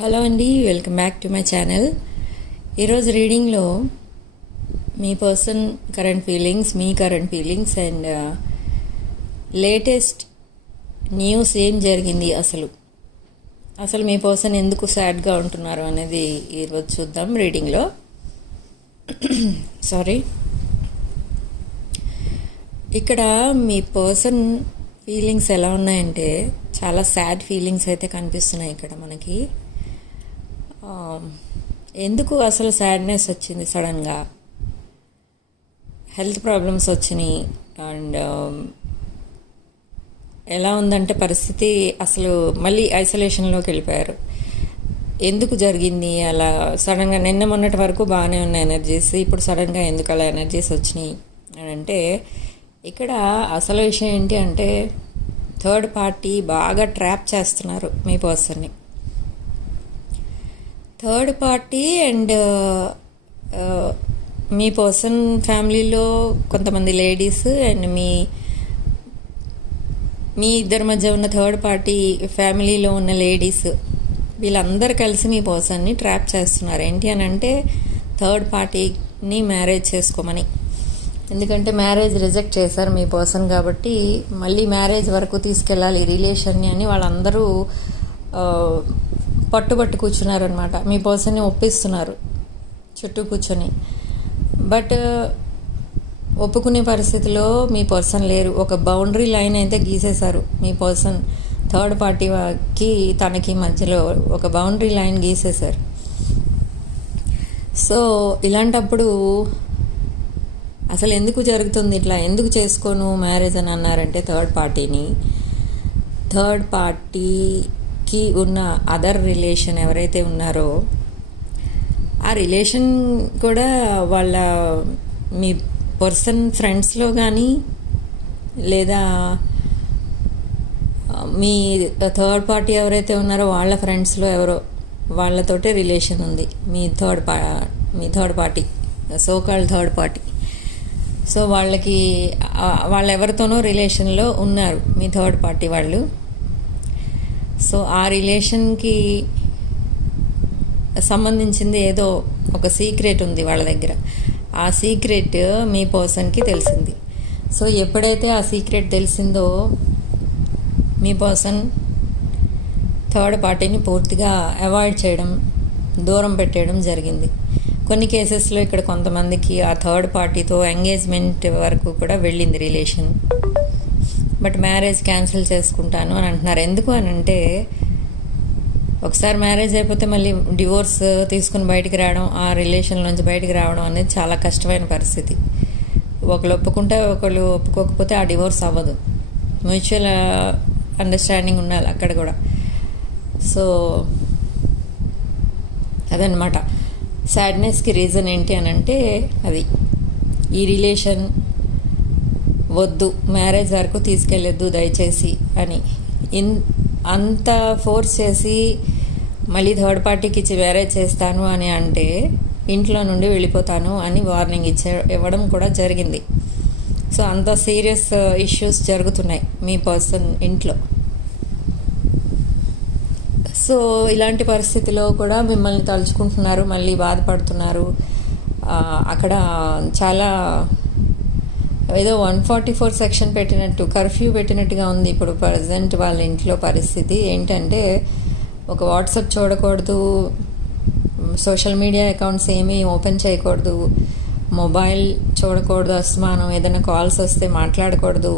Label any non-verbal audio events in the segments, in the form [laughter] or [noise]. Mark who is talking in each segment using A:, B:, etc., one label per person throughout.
A: Hello అండి welcome back to my channel. ఈరోజు రీడింగ్లో మీ person current feelings me current feelings and latest news ఏం జరిగింది అసలు? అసలు మీ పర్సన్ ఎందుకు సాడ్గా ఉంటున్నారు అనేది ఈరోజు చూద్దాం రీడింగ్లో. [clears throat] సారీ. ఇక్కడ మీ పర్సన్ ఫీలింగ్స్ ఎలా ఉన్నాయంటే చాలా సాడ్ ఫీలింగ్స్ అయితే కనిపిస్తున్నాయి ఇక్కడ మనకి. Um, ఎందుకు అసలు సాడ్నెస్ వచ్చింది సడన్గా? హెల్త్ ప్రాబ్లమ్స్ వచ్చినాయి. అండ్ um, ఎలా ఉందంటే పరిస్థితి అసలు మళ్ళీ ఐసోలేషన్లోకి వెళ్ళిపోయారు. ఎందుకు జరిగింది అలా? సడన్గా నిన్న మొన్నటి వరకు బాగానే ఉన్న ఎనర్జీస్ ఇప్పుడు సడన్గా ఎందుకు అలా ఎనర్జీస్ వచ్చినాయి? అని అంటే ఇక్కడ అసలు విషయం ఏంటి అంటే థర్డ్ పార్టీ బాగా ట్రాప్ చేస్తున్నారు మీ పర్సన్ని థర్డ్ పార్టీ అండ్ మీ పర్సన్ ఫ్యామిలీలో కొంతమంది లేడీస్ అండ్ మీ మీ ఇద్దరి మధ్య ఉన్న థర్డ్ పార్టీ ఫ్యామిలీలో ఉన్న లేడీస్ వీళ్ళందరూ కలిసి మీ పర్సన్ని ట్రాప్ చేస్తున్నారు. ఏంటి అని అంటే థర్డ్ పార్టీని మ్యారేజ్ చేసుకోమని. ఎందుకంటే మ్యారేజ్ రిజెక్ట్ చేశారు మీ పర్సన్ కాబట్టి మళ్ళీ మ్యారేజ్ వరకు తీసుకెళ్ళాలి రిలేషన్ని అని వాళ్ళందరూ పట్టుబట్టు కూర్చున్నారు అనమాట మీ పర్సన్ని ఒప్పిస్తున్నారు. చుట్టూ కూర్చొని. బట్ uh, ఒప్పుకునే పరిస్థితిలో మీ పర్సన్ లేరు. ఒక బౌండరీ లైన్ అయితే గీసేశారు. మీ పర్సన్ థర్డ్ పార్టీకి తనకి మధ్యలో ఒక బౌండరీ లైన్ గీసేశారు. సో ఇలాంటప్పుడు అసలు ఎందుకు జరుగుతుంది ఇట్లా? ఎందుకు చేసుకోను మ్యారేజ్ అని అన్నారంటే థర్డ్ పార్టీని. థర్డ్ పార్టీ కి ఉన్న అదర్ రిలేషన్ ఎవరైతే ఉన్నారో ఆ రిలేషన్ కూడా వాళ్ళ మీ పర్సన్ ఫ్రెండ్స్లో కానీ లేదా మీ థర్డ్ పార్టీ ఎవరైతే ఉన్నారో వాళ్ళ ఫ్రెండ్స్లో ఎవరో వాళ్ళతోటే రిలేషన్ ఉంది. మీ థర్డ్ పా మీ third party so called third party so వాళ్ళకి వాళ్ళు ఎవరితోనో రిలేషన్లో ఉన్నారు మీ థర్డ్ పార్టీ వాళ్ళు. సో ఆ రిలేషన్కి సంబంధించింది ఏదో ఒక సీక్రెట్ ఉంది వాళ్ళ దగ్గర. ఆ సీక్రెట్ మీ పర్సన్కి తెలిసింది. సో ఎప్పుడైతే ఆ సీక్రెట్ తెలిసిందో మీ పర్సన్ థర్డ్ పార్టీని పూర్తిగా అవాయిడ్ చేయడం దూరం పెట్టేయడం జరిగింది. కొన్ని కేసెస్లో ఇక్కడ కొంతమందికి ఆ థర్డ్ పార్టీతో ఎంగేజ్మెంట్ వరకు కూడా వెళ్ళింది రిలేషన్. బట్ మ్యారేజ్ క్యాన్సిల్ చేసుకుంటాను అని అంటున్నారు. ఎందుకు అని అంటే ఒకసారి మ్యారేజ్ అయిపోతే మళ్ళీ డివోర్స్ తీసుకుని బయటికి రావడం ఆ రిలేషన్ నుంచి బయటికి రావడం అనేది చాలా కష్టమైన పరిస్థితి. ఒకళ్ళు ఒప్పుకుంటే ఒకళ్ళు ఒప్పుకోకపోతే ఆ డివోర్స్ అవ్వదు. మ్యూచువల్ అండర్స్టాండింగ్ ఉండాలి అక్కడ కూడా. సో అదనమాట సాడ్నెస్కి రీజన్ ఏంటి అని అంటే అది ఈ రిలేషన్ వద్దు మ్యారేజ్ వరకు తీసుకెళ్ళొద్దు దయచేసి అని. ఇన్ అంత ఫోర్స్ చేసి మళ్ళీ థర్డ్ పార్టీకి ఇచ్చి మ్యారేజ్ చేస్తాను అని అంటే ఇంట్లో నుండి వెళ్ళిపోతాను అని వార్నింగ్ ఇచ్చే ఇవ్వడం కూడా జరిగింది. సో అంత సీరియస్ uh, ఇష్యూస్ జరుగుతున్నాయి మీ పర్సన్ ఇంట్లో. సో ఇలాంటి పరిస్థితిలో కూడా మిమ్మల్ని తలుచుకుంటున్నారు మళ్ళీ బాధపడుతున్నారు. అక్కడ చాలా ఏదో వన్ ఫార్టీ ఫోర్ సెక్షన్ పెట్టినట్టు కర్ఫ్యూ పెట్టినట్టుగా ఉంది ఇప్పుడు ప్రజెంట్ వాళ్ళ ఇంట్లో పరిస్థితి. ఏంటంటే ఒక వాట్సాప్ చూడకూడదు సోషల్ మీడియా అకౌంట్స్ ఏమీ ఓపెన్ చేయకూడదు మొబైల్ చూడకూడదు అస్మానం ఏదైనా కాల్స్ వస్తే మాట్లాడకూడదు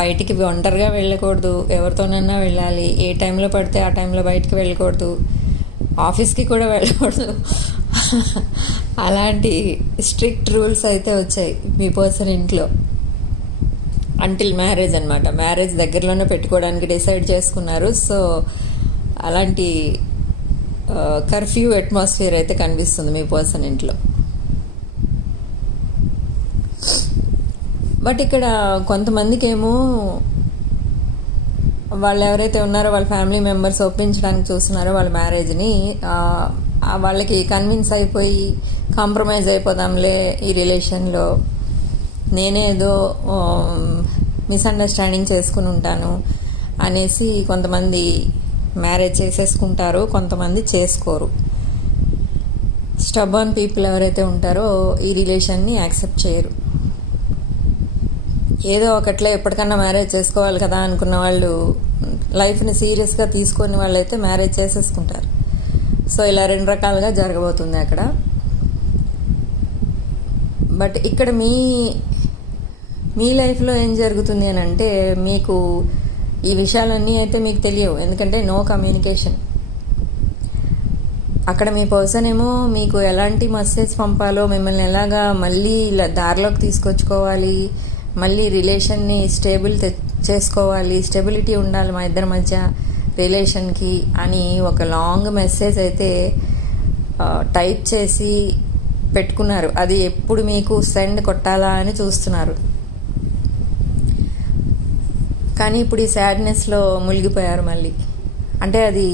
A: బయటికి ఒంటరిగా వెళ్ళకూడదు ఎవరితోనైనా వెళ్ళాలి ఏ టైంలో పడితే ఆ టైంలో బయటికి వెళ్ళకూడదు ఆఫీస్కి కూడా వెళ్ళకూడదు. అలాంటి స్ట్రిక్ట్ రూల్స్ అయితే వచ్చాయి మీ పర్సన్ ఇంట్లో. అంటిల్ మ్యారేజ్ అనమాట మ్యారేజ్ దగ్గరలోనే పెట్టుకోవడానికి డిసైడ్ చేసుకున్నారు. సో అలాంటి కర్ఫ్యూ అట్మాస్ఫియర్ అయితే కనిపిస్తుంది మీ పర్సన్ ఇంట్లో. బట్ ఇక్కడ కొంతమందికి ఏమో వాళ్ళు ఎవరైతే ఉన్నారో వాళ్ళ ఫ్యామిలీ మెంబర్స్ ఒప్పించడానికి చూస్తున్నారో వాళ్ళ మ్యారేజ్ని వాళ్ళకి కన్విన్స్ అయిపోయి కాంప్రమైజ్ అయిపోదాంలే ఈ రిలేషన్లో నేనేదో మిస్అండర్స్టాండింగ్ చేసుకుని ఉంటాను అనేసి కొంతమంది మ్యారేజ్ చేసేసుకుంటారు కొంతమంది చేసుకోరు. స్టబర్న్ పీపుల్ ఎవరైతే ఉంటారో ఈ రిలేషన్ని యాక్సెప్ట్ చేయరు. ఏదో ఒకట్లే ఎప్పటికన్నా మ్యారేజ్ చేసుకోవాలి కదా అనుకున్న వాళ్ళు లైఫ్ని సీరియస్గా తీసుకొని వాళ్ళైతే మ్యారేజ్ చేసేసుకుంటారు. సో ఇలా రెండు రకాలుగా జరగబోతుంది అక్కడ. బట్ ఇక్కడ మీ మీ లైఫ్లో ఏం జరుగుతుంది అని అంటే మీకు ఈ విషయాలన్నీ అయితే మీకు తెలియవు. ఎందుకంటే నో కమ్యూనికేషన్ అక్కడ మీ పర్సన్ ఏమో మీకు ఎలాంటి మెసేజ్ పంపాలో మిమ్మల్ని ఎలాగా మళ్ళీ ఇలా దారిలోకి తీసుకొచ్చుకోవాలి మళ్ళీ రిలేషన్ని స్టేబుల్ చేసుకోవాలి స్టెబిలిటీ ఉండాలి మా ఇద్దరి మధ్య. రిలేషన్కి అని ఒక లాంగ్ మెసేజ్ అయితే టైప్ చేసి పెట్టుకున్నారు. అది ఎప్పుడు మీకు సెండ్ కొట్టాలా అని చూస్తున్నారు. కానీ ఇప్పుడు ఈ సాడ్నెస్లో మునిగిపోయారు మళ్ళీ. అంటే అది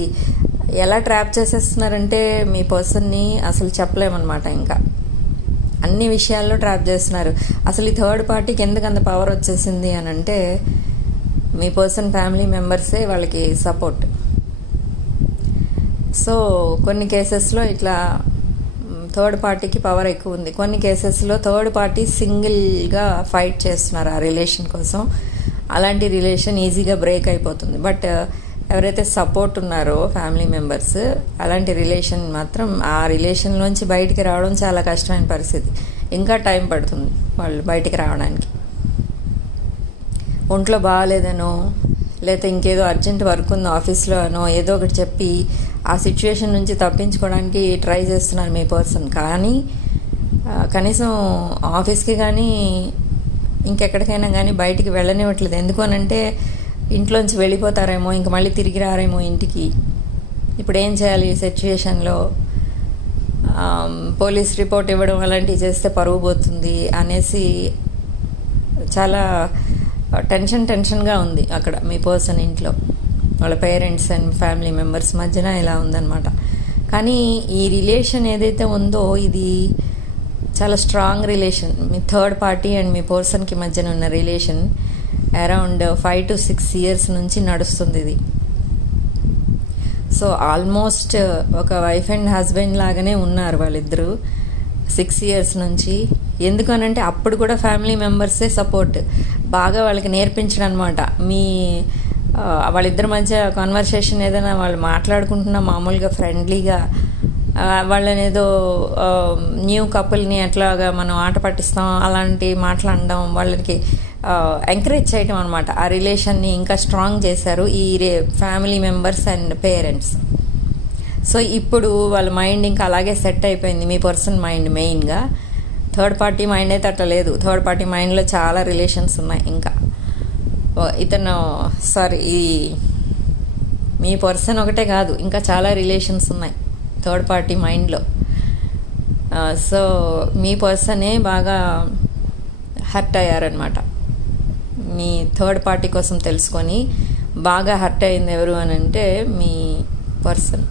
A: ఎలా ట్రాప్ చేసేస్తున్నారంటే మీ పర్సన్ని అసలు చెప్పలేమన్నమాట ఇంకా. అన్ని విషయాల్లో ట్రాప్ చేస్తున్నారు. అసలు ఈ థర్డ్ పార్టీకి ఎందుకు అంత పవర్ వచ్చేసింది అని అంటే మీ పర్సన్ ఫ్యామిలీ మెంబర్సే వాళ్ళకి సపోర్ట్. సో కొన్ని కేసెస్లో ఇట్లా థర్డ్ పార్టీకి పవర్ ఎక్కువ ఉంది. కొన్ని కేసెస్లో థర్డ్ పార్టీ సింగిల్గా ఫైట్ చేస్తున్నారు ఆ రిలేషన్ కోసం. అలాంటి రిలేషన్ ఈజీగా బ్రేక్ అయిపోతుంది. బట్ ఎవరైతే సపోర్ట్ ఉన్నారో ఫ్యామిలీ మెంబర్స్ అలాంటి రిలేషన్ మాత్రం ఆ రిలేషన్లోంచి బయటికి రావడం చాలా కష్టమైన పరిస్థితి. ఇంకా టైం పడుతుంది వాళ్ళు బయటికి రావడానికి. ఒంట్లో బాగాలేదనో లేకపోతే ఇంకేదో అర్జెంట్ వర్క్ ఉందో ఆఫీస్లో అనో ఏదో ఒకటి చెప్పి ఆ సిచ్యువేషన్ నుంచి తప్పించుకోవడానికి ట్రై చేస్తున్నారు మీ పర్సన్. కానీ కనీసం ఆఫీస్కి కానీ ఇంకెక్కడికైనా కానీ బయటికి వెళ్ళనివ్వట్లేదు. ఎందుకు అనంటే ఇంట్లోంచి వెళ్ళిపోతారేమో ఇంక మళ్ళీ తిరిగి రారేమో ఇంటికి. ఇప్పుడు ఏం చేయాలి ఈ సిచ్యువేషన్లో పోలీస్ రిపోర్ట్ ఇవ్వడం అలాంటివి చేస్తే పరువు పోతుంది అనేసి చాలా టెన్షన్ టెన్షన్గా ఉంది అక్కడ మీ పర్సన్ ఇంట్లో. వాళ్ళ పేరెంట్స్ అండ్ ఫ్యామిలీ మెంబర్స్ మధ్యన ఇలా ఉందన్నమాట. కానీ ఈ రిలేషన్ ఏదైతే ఉందో ఇది చాలా స్ట్రాంగ్ రిలేషన్. మీ థర్డ్ పార్టీ అండ్ మీ పర్సన్కి మధ్యన ఉన్న relation around five to six years నుంచి నడుస్తుంది ఇది. సో ఆల్మోస్ట్ ఒక వైఫ్ అండ్ హస్బెండ్ లాగానే ఉన్నారు వాళ్ళిద్దరూ సిక్స్ ఇయర్స్ నుంచి. ఎందుకనంటే అప్పుడు కూడా ఫ్యామిలీ మెంబర్సే సపోర్ట్. బాగా వాళ్ళకి నేర్పించడం అనమాట మీ వాళ్ళిద్దరి మధ్య కాన్వర్సేషన్ ఏదైనా వాళ్ళు మాట్లాడుకుంటున్న మామూలుగా ఫ్రెండ్లీగా వాళ్ళని ఏదో న్యూ కపుల్ని ఎట్లాగా మనం ఆట పట్టిస్తాం అలాంటి మాట్లాడడం వాళ్ళకి ఎంకరేజ్ చేయటం అనమాట. ఆ రిలేషన్ని ఇంకా స్ట్రాంగ్ చేశారు ఈ రే family members and parents so ఇప్పుడు వాళ్ళ మైండ్ ఇంకా అలాగే సెట్ అయిపోయింది మీ పర్సన్ మైండ్ మెయిన్గా థర్డ్ పార్టీ మైండ్ అయితే అట్లా లేదు. థర్డ్ పార్టీ మైండ్లో చాలా రిలేషన్స్ ఉన్నాయి ఇంకా. ఇతను సారీ ఈ మీ పర్సన్ ఒకటే కాదు ఇంకా చాలా రిలేషన్స్ ఉన్నాయి థర్డ్ పార్టీ మైండ్లో. సో మీ పర్సనే బాగా హర్ట్ అయ్యారనమాట మీ థర్డ్ పార్టీ కోసం తెలుసుకొని బాగా హర్ట్ అయింది ఎవరు అని అంటే మీ పర్సన్.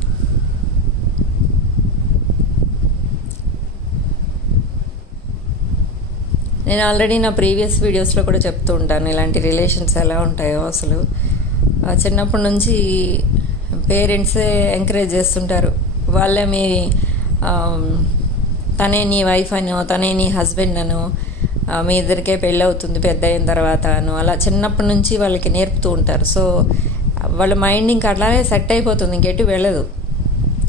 A: నేను ఆల్రెడీ నా ప్రీవియస్ వీడియోస్లో కూడా చెప్తూ ఉంటాను ఇలాంటి రిలేషన్స్ ఎలా ఉంటాయో అసలు. చిన్నప్పటి నుంచి పేరెంట్సే ఎంకరేజ్ చేస్తుంటారు. వాళ్ళే మీ తనే నీ వైఫ్ అనో తనే నీ హస్బెండ్ అను మీ ఇద్దరికే పెళ్ళి అవుతుంది పెద్ద అయిన తర్వాత అను అలా చిన్నప్పటి నుంచి వాళ్ళకి నేర్పుతూ ఉంటారు. సో వాళ్ళ మైండ్ ఇంకా అట్లానే సెట్ అయిపోతుంది ఇంకెటు వెళ్ళదు.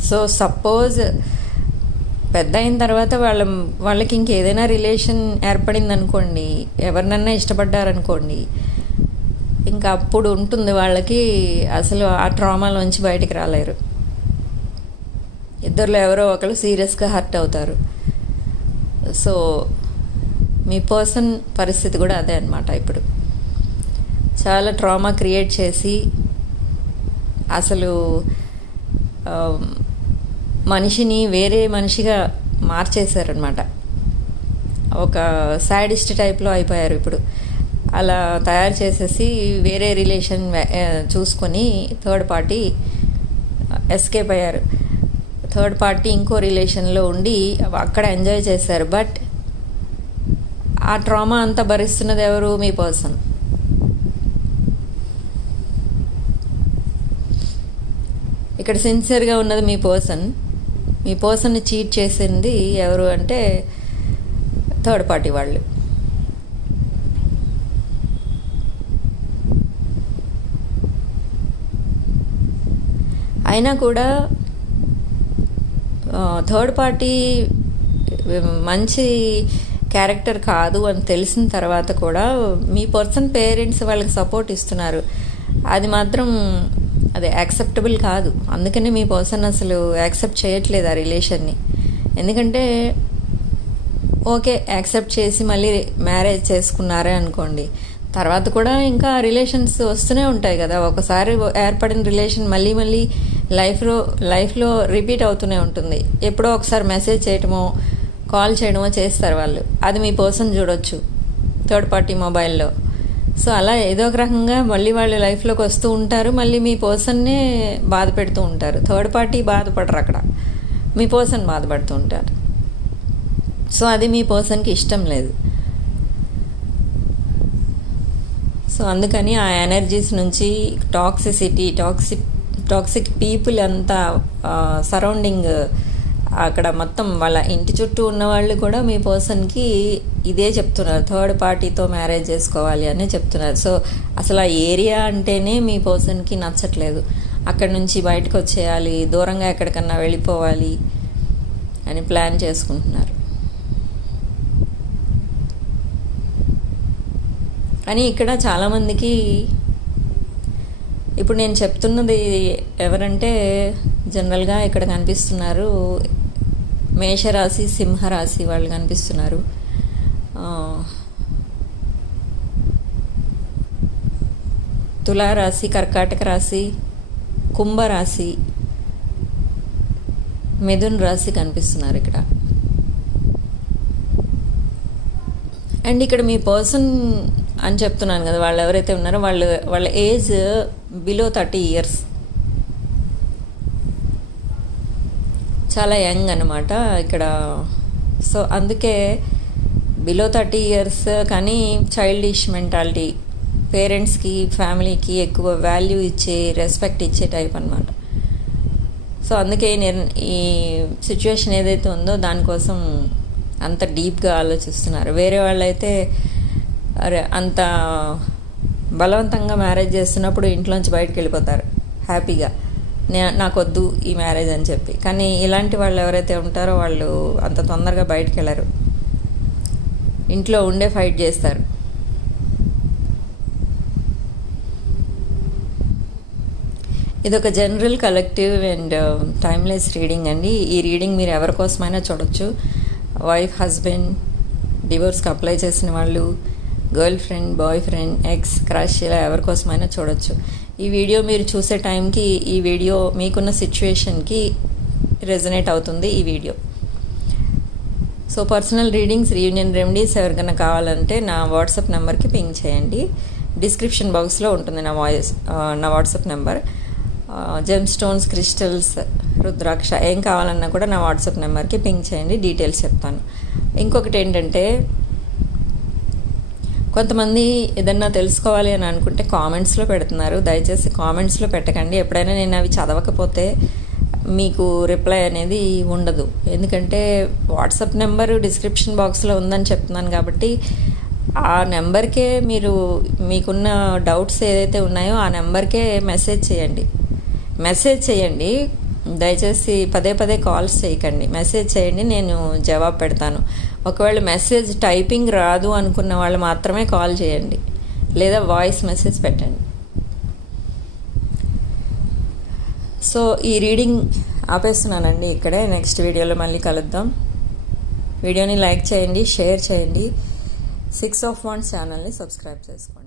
A: సో సపోజ్ పెద్ద అయిన తర్వాత వాళ్ళ వాళ్ళకి ఇంకేదైనా రిలేషన్ ఏర్పడింది అనుకోండి ఎవరినన్నా ఇష్టపడ్డారనుకోండి ఇంకా అప్పుడు ఉంటుంది వాళ్ళకి అసలు ఆ ట్రామాలోంచి బయటికి రాలేరు. ఇద్దరిలో ఎవరో ఒకరు సీరియస్గా హర్ట్ అవుతారు. సో మీ పర్సన్ పరిస్థితి కూడా అదే అనమాట ఇప్పుడు. చాలా ట్రామా క్రియేట్ చేసి అసలు మనిషిని వేరే మనిషిగా మార్చేశారనమాట ఒక సాడిస్ట్ టైప్లో అయిపోయారు ఇప్పుడు. అలా తయారు చేసేసి వేరే రిలేషన్ చూసుకొని థర్డ్ పార్టీ ఎస్కేప్ అయ్యారు. థర్డ్ పార్టీ ఇంకో రిలేషన్లో ఉండి అక్కడ ఎంజాయ్ చేశారు. బట్ ఆ ట్రామా అంతా భరిస్తున్నది ఎవరు? మీ పర్సన్. ఇక్కడ సిన్సియర్గా ఉన్నది మీ పర్సన్. మీ పర్సన్ని చీట్ చేసింది ఎవరు అంటే థర్డ్ పార్టీ వాళ్ళు. అయినా కూడా థర్డ్ పార్టీ మంచి క్యారెక్టర్ కాదు అని తెలిసిన తర్వాత కూడా మీ పర్సన్ పేరెంట్స్ వాళ్ళకి సపోర్ట్ ఇస్తున్నారు. అది మాత్రం అది యాక్సెప్టబుల్ కాదు. అందుకనే మీ పర్సన్ అసలు యాక్సెప్ట్ చేయట్లేదు ఆ రిలేషన్ని ఎందుకంటే ఓకే యాక్సెప్ట్ చేసి మళ్ళీ మ్యారేజ్ చేసుకున్నారే అనుకోండి. తర్వాత కూడా ఇంకా రిలేషన్స్ వస్తూనే ఉంటాయి కదా. ఒకసారి ఏర్పడిన రిలేషన్ మళ్ళీ మళ్ళీ లైఫ్లో లైఫ్లో రిపీట్ అవుతూనే ఉంటుంది. ఎప్పుడో ఒకసారి మెసేజ్ చేయటమో కాల్ చేయడమో చేస్తారు వాళ్ళు. అది మీ పర్సన్ చూడొచ్చు. థర్డ్ పార్టీ మొబైల్లో సో అలా ఏదో ఒక రకంగా మళ్ళీ వాళ్ళు లైఫ్లోకి వస్తూ ఉంటారు. మళ్ళీ మీ పర్సన్నే బాధ పెడుతూ ఉంటారు. థర్డ్ పార్టీ బాధపడరు అక్కడ. మీ పర్సన్ బాధపడుతూ ఉంటారు. సో అది మీ పర్సన్కి ఇష్టం లేదు. సో అందుకని ఆ ఎనర్జీస్ నుంచి టాక్సిసిటీ టాక్సిక్ టాక్సిక్ పీపుల్ అంతా సరౌండింగ్ అక్కడ మొత్తం వాళ్ళ ఇంటి చుట్టూ ఉన్న వాళ్ళు కూడా మీ పర్సన్కి ఇదే చెప్తున్నారు. థర్డ్ పార్టీతో మ్యారేజ్ చేసుకోవాలి అని చెప్తున్నారు. సో అసలు ఆ ఏరియా అంటేనే మీ పర్సన్కి నచ్చట్లేదు. అక్కడ నుంచి బయటకు వచ్చేయాలి దూరంగా ఎక్కడికన్నా వెళ్ళిపోవాలి అని ప్లాన్ చేసుకుంటున్నారు. కానీ ఇక్కడ చాలామందికి ఇప్పుడు నేను చెప్తున్నది ఎవరంటే జనరల్గా ఇక్కడ కనిపిస్తున్నారు మేషరాశి సింహరాశి వాళ్ళు కనిపిస్తున్నారు. తులారాశి కర్కాటక రాశి కుంభరాశి మిథున్ రాశి కనిపిస్తున్నారు ఇక్కడ. అండ్ ఇక్కడ మీ పర్సన్ అని చెప్తున్నాను కదా వాళ్ళు ఎవరైతే ఉన్నారో వాళ్ళు వాళ్ళ ఏజ్ బిలో థర్టీ ఇయర్స్. చాలా యంగ్ అనమాట ఇక్కడ సో అందుకే బిలో థర్టీ ఇయర్స్ కానీ చైల్డిష్ మెంటాలిటీ పేరెంట్స్కి ఫ్యామిలీకి ఎక్కువ వాల్యూ ఇచ్చే రెస్పెక్ట్ ఇచ్చే టైప్ అనమాట సో అందుకే నేను ఈ సిచ్యువేషన్ ఏదైతే ఉందో దానికోసం అంత డీప్గా ఆలోచిస్తున్నారు. వేరే వాళ్ళైతే అరే అంత బలవంతంగా మ్యారేజ్ చేస్తున్నప్పుడు ఇంట్లోంచి బయటకు వెళ్ళిపోతారు. హ్యాపీగా. నాకొద్దు నాకు వద్దు ఈ మ్యారేజ్ అని చెప్పి. కానీ ఇలాంటి వాళ్ళు ఎవరైతే ఉంటారో వాళ్ళు అంత తొందరగా బయటకు వెళ్ళరు ఇంట్లో ఉండే ఫైట్ చేస్తారు. ఇది ఒక general collective and um, timeless reading అండి. ఈ రీడింగ్ మీరు ఎవరి కోసమైనా చూడొచ్చు. వైఫ్ హస్బెండ్ డివోర్స్కి అప్లై చేసిన వాళ్ళు girlfriend boyfriend ex crush ఇలా ఎవరికోసమైనా చూడొచ్చు. ఈ వీడియో మీరు చూసే టైంకి ఈ వీడియో మీకున్న సిచ్యువేషన్కి రెజనేట్ అవుతుంది ఈ video. So personal readings reunion remedies ఎవరికైనా కావాలంటే నా వాట్సాప్ నెంబర్కి పింగ్ చేయండి. డిస్క్రిప్షన్ బాక్స్లో ఉంటుంది నా వాయిస్ నా WhatsApp number. Gem stones crystals rudraksha ఏం కావాలన్నా కూడా నా వాట్సాప్ నెంబర్కి పింగ్ చేయండి డీటెయిల్స్ చెప్తాను. ఇంకొకటి ఏంటంటే కొంతమంది ఏదన్నా తెలుసుకోవాలి అని అనుకుంటే కామెంట్స్లో పెడుతున్నారు. దయచేసి కామెంట్స్లో పెట్టకండి. ఎప్పుడైనా నేను అవి చదవకపోతే మీకు రిప్లై అనేది ఉండదు. ఎందుకంటే వాట్సాప్ నెంబరు డిస్క్రిప్షన్ బాక్స్లో ఉందని చెప్తున్నాను కాబట్టి ఆ నెంబర్కే మీరు మీకున్న డౌట్స్ ఏదైతే ఉన్నాయో ఆ నెంబర్కే మెసేజ్ చేయండి. మెసేజ్ చేయండి. దయచేసి పదే పదే కాల్స్ చేయకండి. మెసేజ్ చేయండి. నేను జవాబు పెడతాను. ఒకవేళ మెసేజ్ టైపింగ్ రాదు అనుకున్న వాళ్ళు మాత్రమే కాల్ చేయండి. లేదా వాయిస్ మెసేజ్ పెట్టండి. సో ఈ రీడింగ్ ఆపేస్తున్నానండి ఇక్కడే. నెక్స్ట్ వీడియోలో మళ్ళీ కలుద్దాం. వీడియోని లైక్ చేయండి షేర్ చేయండి. సిక్స్ ఆఫ్ వన్ ఛానల్ని సబ్స్క్రైబ్ చేసుకోండి.